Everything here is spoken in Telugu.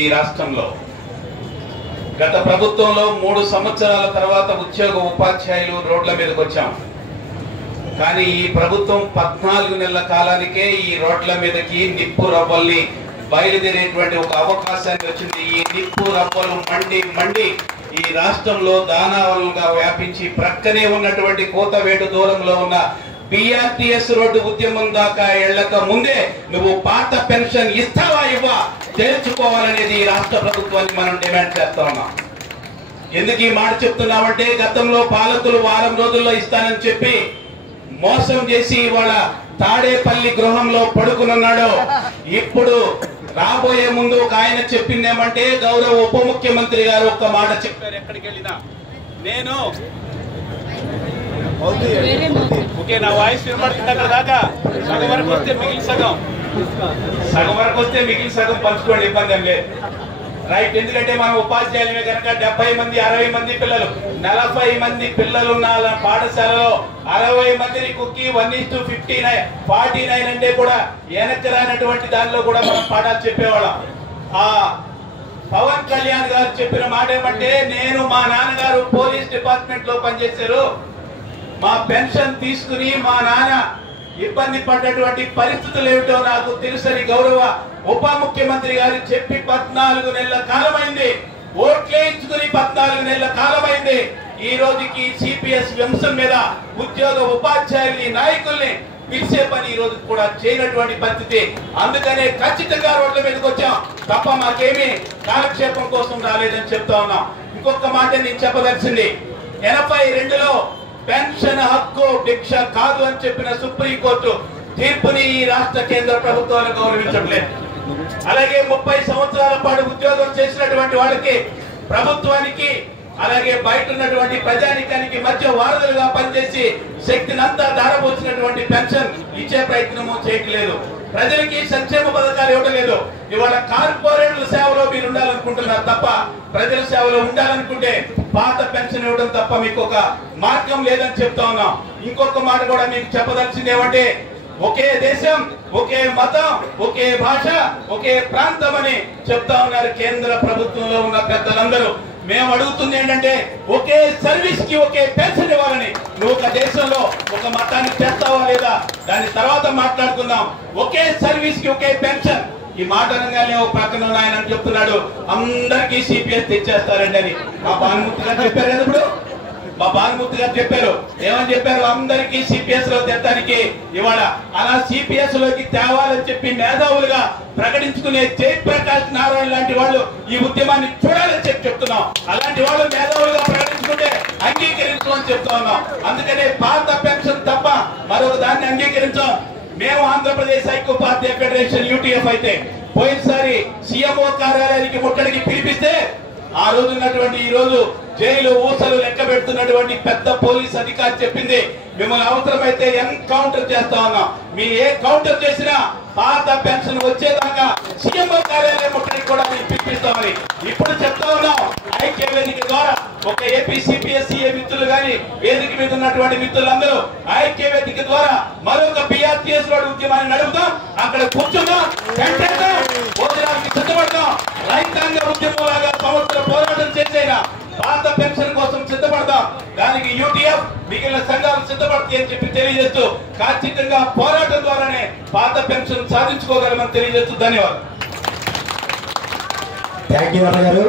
ఈ రాష్ట్రంలో గత ప్రభుత్వంలో 3 సంవత్సరాల తర్వాత ఉద్యోగ ఉపాధ్యాయులు రోడ్ల మీదకి వచ్చాం. కానీ ఈ ప్రభుత్వం 14 నెలల కాలానికే ఈ రోడ్ల మీదకి నిప్పు రవ్వల్ని బయలుదేరేటువంటి ఒక అవకాశాన్ని వచ్చింది. ఈ నిప్పు రవ్వలు మండి ఈ రాష్ట్రంలో దానావలంగా వ్యాపించి ప్రక్కనే ఉన్నటువంటి కోతవేటు దూరంలో ఉన్న బిఆర్టీఎస్ రోడ్డు ఉద్యమం దాకా ఎళ్ళక ముందే నువ్వు పాత పెన్షన్ ఇస్తావా ఇవ్వా తెలుసుకోవాలనేది రాష్ట్ర ప్రభుత్వాన్ని మనం డిమాండ్ చేస్తా ఉన్నాం. ఎందుకు ఈ మాట చెప్తున్నామంటే గతంలో పాలకులు వారం రోజుల్లో ఇస్తానని చెప్పి మోసం చేసి ఇవాళ తాడేపల్లి గృహంలో పడుకునున్నాడు. ఇప్పుడు రాబోయే ముందు ఒక ఆయన చెప్పింది ఏమంటే, గౌరవ ఉప ముఖ్యమంత్రి గారు ఒక్క మాట చెప్పారు, ఎక్కడికి వెళ్ళినా నేను ఓకే నా వాయిస్ వినబడుతుంది అక్కడ దాకా సగం వరకు వస్తే మిగిలిన సగం పంచుకోండి, ఇబ్బంది ఏం లేదు రైట్. ఎందుకంటే మనం ఉపాధ్యాయులమే కనుక 70 మంది 60 మంది పిల్లలు 40 మంది పిల్లలు ఉన్న పాఠశాలలో 60 మందిని కుక్కి 1:59 49 అంటే కూడా వెనక్కి రానటువంటి దానిలో కూడా మనం పాఠాలు చెప్పేవాళ్ళం. ఆ పవన్ కళ్యాణ్ గారు చెప్పిన మాట ఏమంటే, నేను మా నాన్నగారు పోలీస్ డిపార్ట్మెంట్ లో పనిచేశారు, మా పెన్షన్ తీసుకుని మా నాన్న ఇబ్బంది పడ్డటువంటి పరిస్థితులు ఏమిటో నాకు తెలుసని గౌరవ ఉప ముఖ్యమంత్రి గారు చెప్పి 14 నెలల కాలమైంది. ఓట్లేయించుకుని 14 నెలల కాలమైంది. ఈ రోజుకి సిపిఎస్ వంశం మీద ఉద్యోగ ఉపాధ్యాయుల్ని నాయకుల్ని పిలిచే పని ఈ రోజు కూడా చేయనటువంటి పరిస్థితి. అందుకనే ఖచ్చితంగా రోడ్ల మీదకి వచ్చాం తప్ప మాకేమీ కాలక్షేపం కోసం రాలేదని చెప్తా ఉన్నాం. ఇంకొక మాట నేను చెప్పదలిసింది, 82లో పెన్షన్ హక్కు భిక్ష కాదు అని చెప్పిన సుప్రీంకోర్టు తీర్పుని ఈ రాష్ట్ర కేంద్ర ప్రభుత్వాలు గౌరవించట్లేదు. అలాగే 30 సంవత్సరాల పాటు ఉద్యోగం చేసినటువంటి వాళ్ళకి ప్రభుత్వానికి అలాగే బయట ఉన్నటువంటి ప్రజానికానికి మధ్య వారధులుగా పనిచేసి శక్తిని అంతా ధారపోసినటువంటి పెన్షన్ ఇచ్చే ప్రయత్నము చేయట్లేదు. ప్రజలకి సంక్షేమ పథకాలు ఇవ్వడం లేదు. ఇవాళ కార్పొరేట్ల సేవలో మీరు ఉండాలనుకుంటున్నారు తప్ప ప్రజల సేవలో ఉండాలనుకుంటే పాత పెన్షన్ ఇవ్వడం తప్ప మీకు ఒక మార్గం లేదని చెప్తా ఉన్నాం. ఇంకొక మాట కూడా మీకు చెప్పదలిసింది ఏమంటే, ఒకే దేశం, ఒకే మతం, ఒకే భాష, ఒకే ప్రాంతం అని చెప్తా ఉన్నారు కేంద్ర ప్రభుత్వంలో ఉన్న పెద్దలందరూ. మేము అడుగుతుంది ఏంటంటే, ఒకే సర్వీస్ కి ఒకే పెన్షన్ ఇవ్వాలని. నువ్వు ఒక దేశంలో ఒక మతాన్ని చేస్తావా లేదా దాని తర్వాత మాట్లాడుకుందాం. ఒకే సర్వీస్ కి ఒకే పెన్షన్ ఈ మాట అనగానే ఒక పక్కన ఆయన చెప్తున్నాడు అందరికీ సిపిఎస్ తెచ్చేస్తారండి అని. మా భానుమూర్తి గారు చెప్పారు కదా, ఇప్పుడు మా భానుమూర్తి గారు చెప్పారు, ఏమని చెప్పారు, అందరికీ సిపిఎస్ లో తెస్తానికి. ఇవాళ అలా సిపిఎస్ లోకి తేవాలని చెప్పి మేధావులుగా ప్రకటించుకునే జయప్రకాష్ నారాయణ లాంటి వాళ్ళు ఈ ఉద్యమాన్ని చూడాలని చెప్పి చెప్తున్నాం. అలాంటి వాళ్ళు మేధావులుగా ప్రకటించుకుంటే అంగీకరించమని చెప్తా ఉన్నాం. అందుకనే పాత పెన్షన్ తప్ప మరొక దాన్ని అంగీకరించాం. మేము ఆంధ్రప్రదేశ్ ఐక్యోపాధ్యాయ ఫెడరేషన్ యూటీఎఫ్ అయితే పోయినసారి సీఎంఓ కార్యాలయానికి ముట్టడికి పిలిపిస్తే ఆ రోజు ఉన్నటువంటి ఈ రోజు జైలు ఊసలు లెక్క పెడుతున్నటువంటి పెద్ద పోలీస్ అధికారి చెప్పింది, మిమ్మల్ని అవసరమైతే ఎన్కౌంటర్ చేస్తా ఉన్నాం. మీ ఏ కౌంటర్ చేసినా పాత పెన్షన్ వచ్చేదాకా సీఎంఓ కార్యాలయం ముట్టడికి కూడా మేము పిలిపిస్తామని ఇప్పుడు చెప్తా ఉన్నాం. ఐక్య వేదిక ద్వారా ఒక ఏపీ సిపిఎస్ఈ మిత్రులు కానీ వేదిక మీద ఉన్నటువంటి మిత్రులందరూ ఐక్య వేదిక ద్వారా మరొక బిఆర్టీఎస్ రోడ్డు ఉద్యమాన్ని నడుపుతాం. అక్కడ కూర్చుందాం, భోజనానికి సిద్ధపడతాం. రైతాంగ ఉద్యమంలాగా సంవత్సర పోరాటం చేసేనా పాత పెన్షన్ కోసం సిద్ధపడతాం. దానికి యూటీఎఫ్ మిగిలిన సంఘాలు సిద్ధపడతాయి అని చెప్పి తెలియజేస్తూ ఖచ్చితంగా పోరాటం ద్వారానే పాత పెన్షన్ సాధించుకోగలమని తెలియజేస్తూ ధన్యవాదాలు. థ్యాంక్ యూ అన్న గారు.